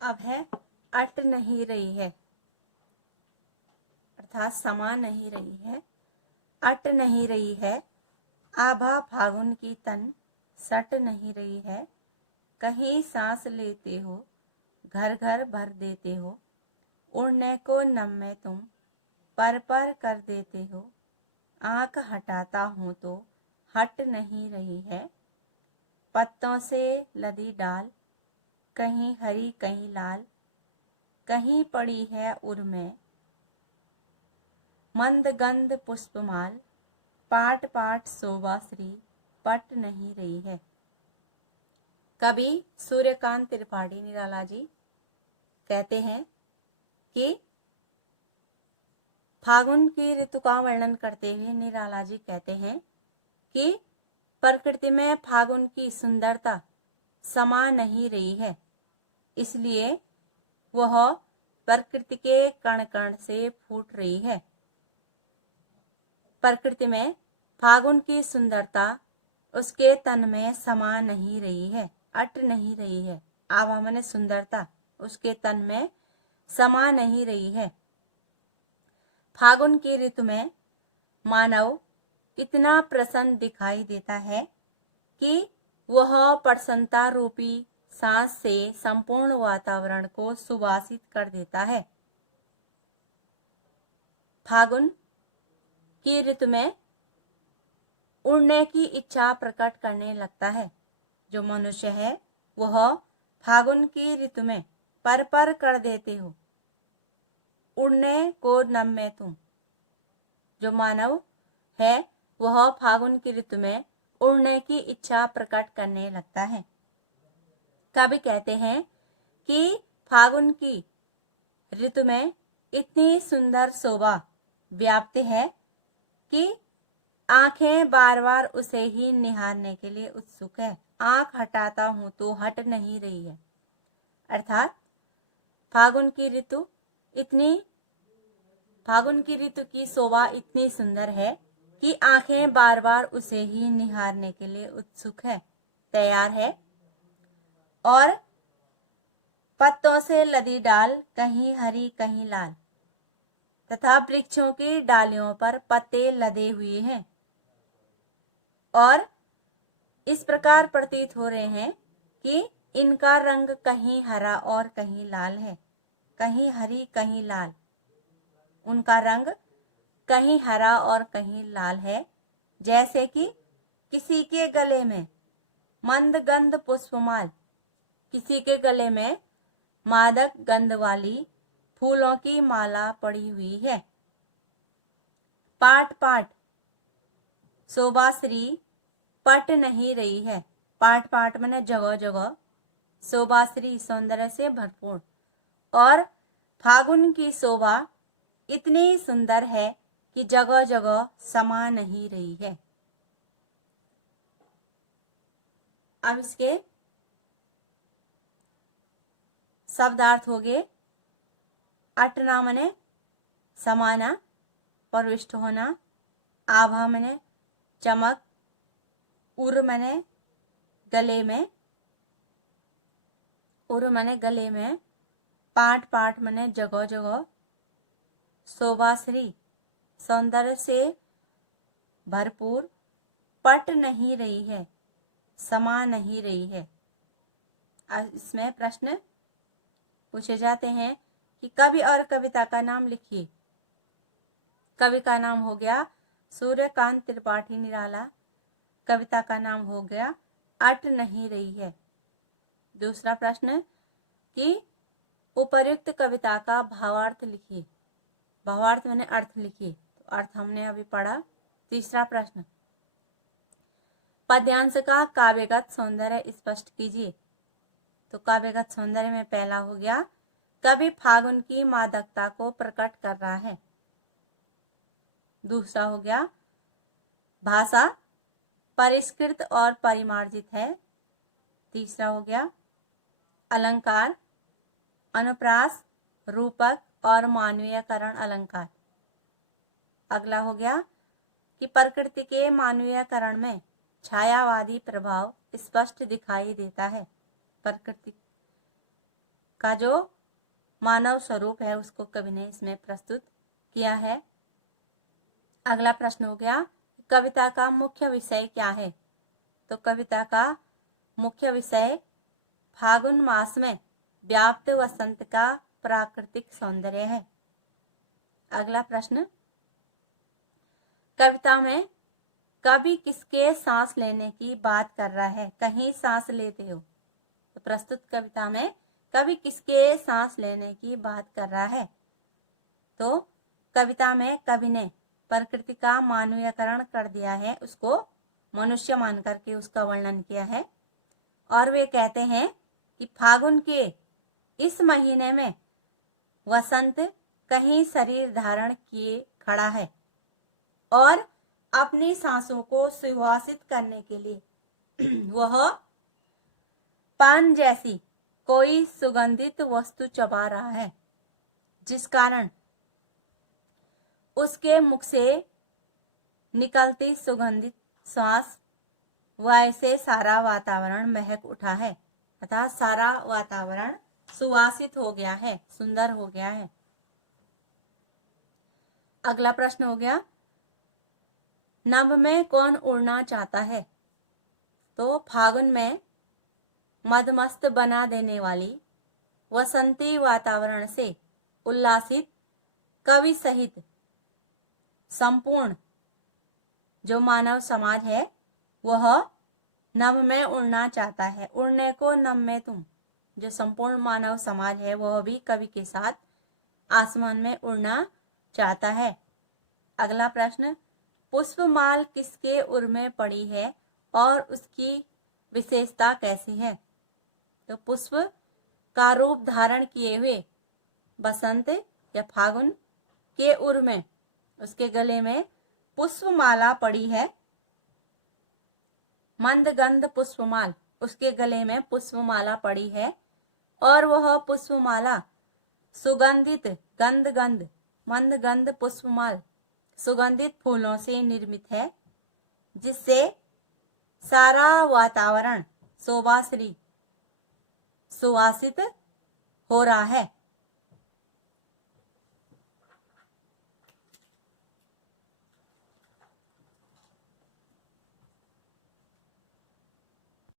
अब है अट नहीं रही है, अर्थात समा नहीं रही है। अट नहीं रही है, आभा फागुन की तन सट नहीं रही है। कहीं सांस लेते हो, घर घर भर देते हो। उड़ने को नम में तुम पर कर देते हो। आंख हटाता हूं तो हट नहीं रही है। पत्तों से लदी डाल, कहीं हरी कहीं लाल। कहीं पड़ी है उर में मंद गंध पुष्पमाल। पाट पाट शोभा श्री पट नहीं रही है। कवि सूर्यकांत त्रिपाठी निराला जी कहते हैं कि फागुन की ऋतु का वर्णन करते हुए निराला जी कहते हैं कि प्रकृति में फागुन की सुंदरता समा नहीं रही है, इसलिए वह प्रकृति के कण कण से फूट रही है। प्रकृति में फागुन की सुंदरता उसके तन में समा नहीं रही है, अट नहीं रही है। आभा माने सुंदरता उसके तन में समा नहीं रही है। फागुन की ऋतु में मानव इतना प्रसन्न दिखाई देता है कि वह प्रसन्नता रूपी सांस से संपूर्ण वातावरण को सुवासित कर देता है। फागुन की ऋतु में उड़ने की इच्छा प्रकट करने लगता है। जो मनुष्य है वह फागुन की ऋतु में पर कर देते हो। उड़ने को नम में तुम। जो मानव है वह फागुन की ऋतु में उड़ने की इच्छा प्रकट करने लगता है। कवि कहते हैं कि फागुन की ऋतु में इतनी सुंदर शोभा व्याप्त है कि आंखें बार बार उसे ही निहारने के लिए उत्सुक है। आंख हटाता हूं तो हट नहीं रही है, अर्थात फागुन की ऋतु की शोभा इतनी सुंदर है कि आंखें बार बार उसे ही निहारने के लिए उत्सुक है, तैयार है। और पत्तों से लदी डाल, कहीं हरी कहीं लाल, तथा वृक्षों की डालियों पर पत्ते लदे हुए हैं और इस प्रकार प्रतीत हो रहे हैं कि इनका रंग कहीं हरा और कहीं लाल है, कहीं हरी कहीं लाल। उनका रंग कहीं हरा और कहीं लाल है, जैसे कि किसी के गले में मंद गंध पुष्पमाल, किसी के गले में मादक गंध वाली फूलों की माला पड़ी हुई है। पाट पाट शोभाश्री पट नहीं रही है। पाट पाट माने जगह जगह, शोभाश्री सौंदर्य से भरपूर। और फागुन की शोभा इतनी सुंदर है कि जगह जगह समा नहीं रही है। अब इसके शब्दार्थ हो गए। अटना मने समाना, प्रविष्ट होना। आभा मने चमक। उर मने गले में, उर मने गले में। पाट पाट मने जगह जगह। शोभाश्री सौंदर्य से भरपूर। पट नहीं रही है, समा नहीं रही है। इसमें प्रश्न पूछे जाते हैं कि कवि और कविता का नाम लिखिए। कवि का नाम हो गया सूर्यकांत त्रिपाठी निराला। कविता का नाम हो गया अट नहीं रही है। दूसरा प्रश्न कि उपर्युक्त कविता का भावार्थ लिखिए। भावार्थ मैंने अर्थ लिखिए, तो अर्थ हमने अभी पढ़ा। तीसरा प्रश्न पद्यांश का काव्यगत सौंदर्य स्पष्ट कीजिए। तो काव्यगत सौंदर्य में पहला हो गया कवि फागुन की मादकता को प्रकट कर रहा है। दूसरा हो गया भाषा परिष्कृत और परिमार्जित है। तीसरा हो गया अलंकार अनुप्रास, रूपक और मानवीयकरण अलंकार। अगला हो गया कि प्रकृति के मानवीयकरण में छायावादी प्रभाव स्पष्ट दिखाई देता है। प्रकृति का जो मानव स्वरूप है उसको कवि ने इसमें प्रस्तुत किया है। अगला प्रश्न हो गया, कविता का मुख्य विषय क्या है? तो कविता का मुख्य विषय फागुन मास में व्याप्त वसंत का प्राकृतिक सौंदर्य है। अगला प्रश्न, कविता में कवि किसके सांस लेने की बात कर रहा है? कहीं सांस लेते हो। तो प्रस्तुत कविता में कवि किसके सांस लेने की बात कर रहा है? तो कविता में कवि ने प्रकृति का मानवीयकरण कर दिया है, उसको मनुष्य मान करके उसका वर्णन किया है। और वे कहते हैं कि फागुन के इस महीने में वसंत कहीं शरीर धारण किए खड़ा है और अपनी सांसों को सुवासित करने के लिए वह पान जैसी कोई सुगंधित वस्तु चबा रहा है, जिस कारण उसके मुख से निकलती सुगंधित श्वास वैसे सारा वातावरण महक उठा है, अर्थात सारा वातावरण सुवासित हो गया है, सुंदर हो गया है। अगला प्रश्न हो गया, नभ में कौन उड़ना चाहता है? तो फागुन में मदमस्त बना देने वाली वसंती वातावरण से उल्लासित कवि सहित संपूर्ण जो मानव समाज है वह नभ में उड़ना चाहता है। उड़ने को नभ में तुम, जो संपूर्ण मानव समाज है वह भी कवि के साथ आसमान में उड़ना चाहता है। अगला प्रश्न, पुष्पमाल किसके उर में पड़ी है और उसकी विशेषता कैसी है? तो पुष्प का रूप धारण किए हुए बसंत या फागुन के उर में, उसके गले में पुष्पमाला पड़ी है। मंदगंध पुष्पमाल, उसके गले में पुष्पमाला पड़ी है और वह पुष्पमाला सुगंधित गंध मंदगंध पुष्पमाल सुगंधित फूलों से निर्मित है, जिससे सारा वातावरण सुवासित हो रहा है।